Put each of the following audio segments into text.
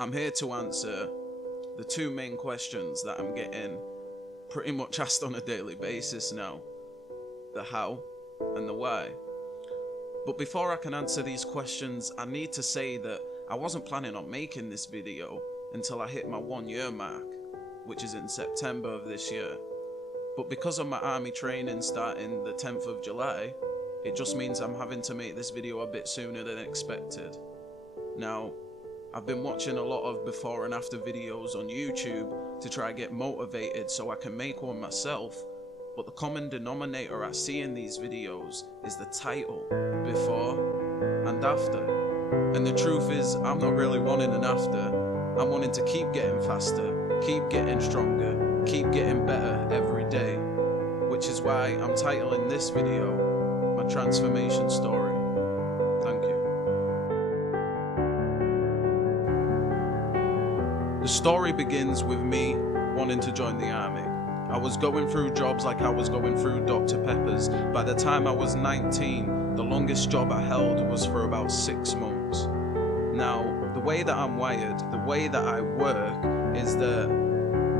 I'm here to answer the two main questions that I'm getting pretty much asked on a daily basis now. The how and the why. But before I can answer these questions, I need to say that I wasn't planning on making this video until I hit my 1 year mark, which is in September of this year. But because of my army training starting the 10th of July, it just means I'm having to make this video a bit sooner than expected. Now, I've been watching a lot of before and after videos on YouTube to try and get motivated so I can make one myself, but the common denominator I see in these videos is the title, before and after. And the truth is, I'm not really wanting an after. I'm wanting to keep getting faster, keep getting stronger, keep getting better every day, which is why I'm titling this video my transformation story. Thank you. The story begins with me wanting to join the army. I was going through jobs like I was going through Dr. Pepper's. By the time I was 19, the longest job I held was for about 6 months. Now, the way that I'm wired, the way that I work, is that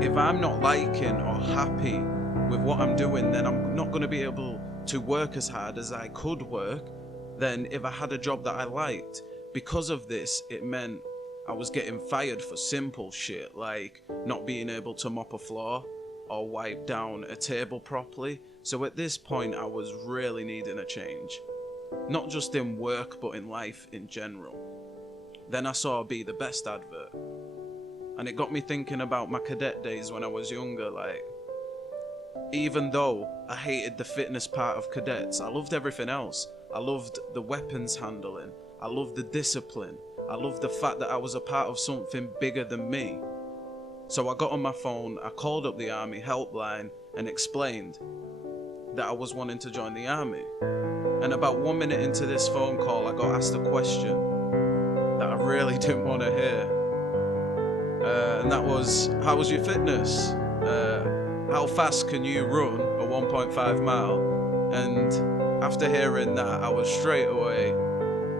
if I'm not liking or happy with what I'm doing, then I'm not going to be able to work as hard as I could work than if I had a job that I liked. Because of this, it meant I was getting fired for simple shit like not being able to mop a floor or wipe down a table properly. So at this point, I was really needing a change. Not just in work, but in life in general. Then I saw Be the Best advert. And it got me thinking about my cadet days when I was younger. Like, even though I hated the fitness part of cadets, I loved everything else. I loved the weapons handling. I loved the discipline. I loved the fact that I was a part of something bigger than me. So I got on my phone, I called up the army helpline and explained that I was wanting to join the army. And about 1 minute into this phone call, I got asked a question that I really didn't want to hear. And that was, how was your fitness? How fast can you run a 1.5 mile? And after hearing that, I was straight away,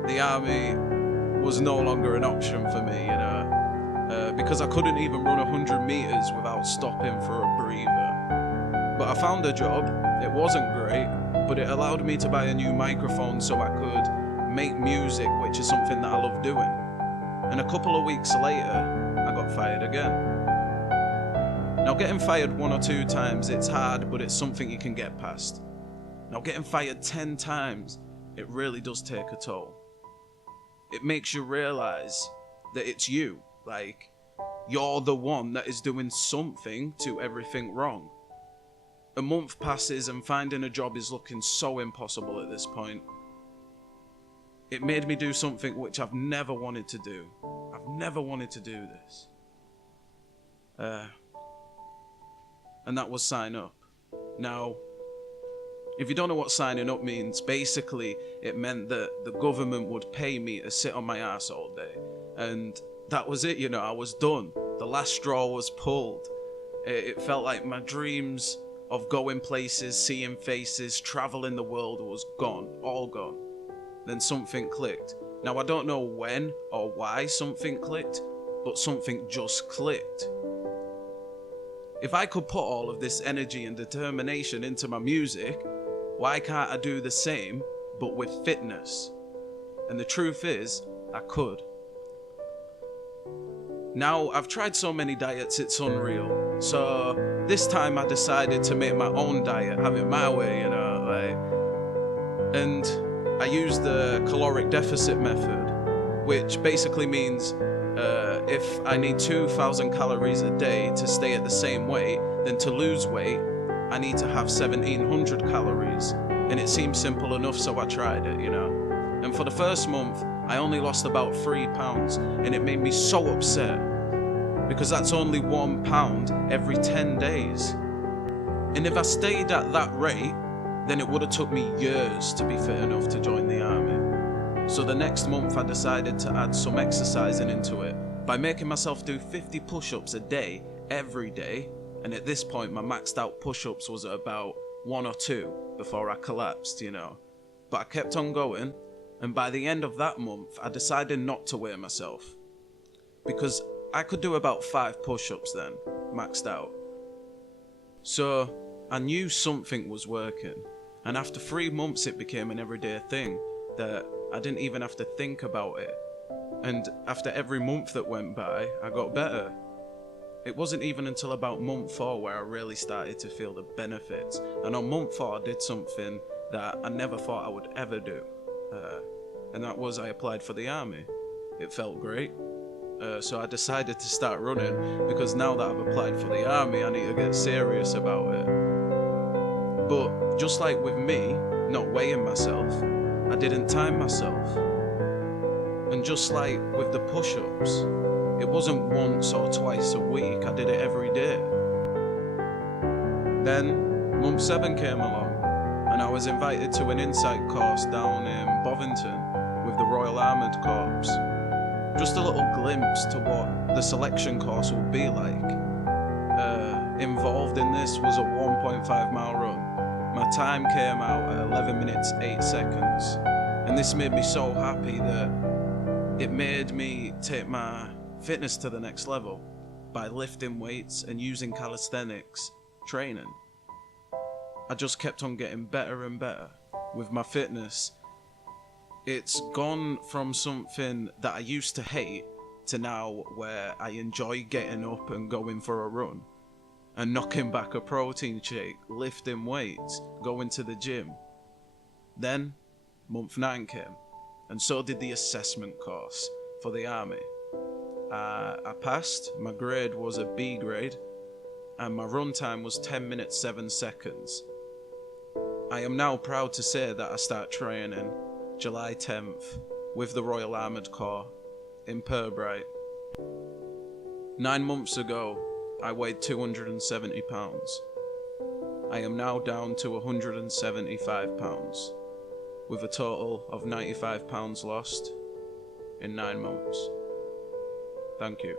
the army was no longer an option for me, you know, because I couldn't even run 100 meters without stopping for a breather. But I found a job. It wasn't great, but it allowed me to buy a new microphone so I could make music, which is something that I love doing. And a couple of weeks later, I got fired again. Now, getting fired 1 or 2 times, it's hard, but it's something you can get past. Now, getting fired 10 times, it really does take a toll. It makes you realize that it's you. Like, you're the one that is doing something to everything wrong. A month passes and finding a job is looking so impossible at this point. It made me do something which I've never wanted to do. I've never wanted to do this. And that was sign up. Now, if you don't know what signing up means, basically it meant that the government would pay me to sit on my ass all day. And that was it, you know, I was done. The last straw was pulled. It felt like my dreams of going places, seeing faces, traveling the world was gone, all gone. Then something clicked. Now, I don't know when or why something clicked, but something just clicked. If I could put all of this energy and determination into my music, why can't I do the same, but with fitness? And the truth is, I could. Now, I've tried so many diets, it's unreal. So this time I decided to make my own diet, have it my way, you know, like. And I used the caloric deficit method, which basically means if I need 2,000 calories a day to stay at the same weight, then to lose weight, I need to have 1,700 calories. And it seemed simple enough, so I tried it, you know. And for the first month, I only lost about 3 pounds, and it made me so upset, because that's only 1 pound every 10 days. And if I stayed at that rate, then it would have took me years to be fit enough to join the army. So the next month I decided to add some exercising into it by making myself do 50 push-ups a day, every day. And at this point, my maxed out push-ups was at about 1 or 2 before I collapsed, you know. But I kept on going, and by the end of that month, I decided not to weigh myself. because I could do about 5 push-ups then, maxed out. So I knew something was working, and after 3 months it became an everyday thing that I didn't even have to think about it. And after every month that went by, I got better. It wasn't even until about month 4 where I really started to feel the benefits. And on month 4 I did something that I never thought I would ever do. And that was I applied for the army. It felt great. So I decided to start running, because now that I've applied for the army, I need to get serious about it. But just like with me, not weighing myself, I didn't time myself. And just like with the push-ups, it wasn't once or twice a week, I did it every day. Then month 7 came along, and I was invited to an insight course down in Bovington with the Royal Armoured Corps. Just a little glimpse to what the selection course would be like. Involved in this was a 1.5 mile run. My time came out at 11 minutes 8 seconds, and this made me so happy that it made me take my fitness to the next level by lifting weights and using calisthenics training. I just kept on getting better and better with my fitness. It's gone from something that I used to hate to now where I enjoy getting up and going for a run and knocking back a protein shake, lifting weights, going to the gym. Then month 9 came, and so did the assessment course for the army. I passed, my grade was a B grade, and my run time was 10 minutes 7 seconds. I am now proud to say that I start training July 10th with the Royal Armoured Corps in Pirbright. 9 months ago, I weighed 270 pounds. I am now down to 175 pounds, with a total of 95 pounds lost in 9 months. Thank you.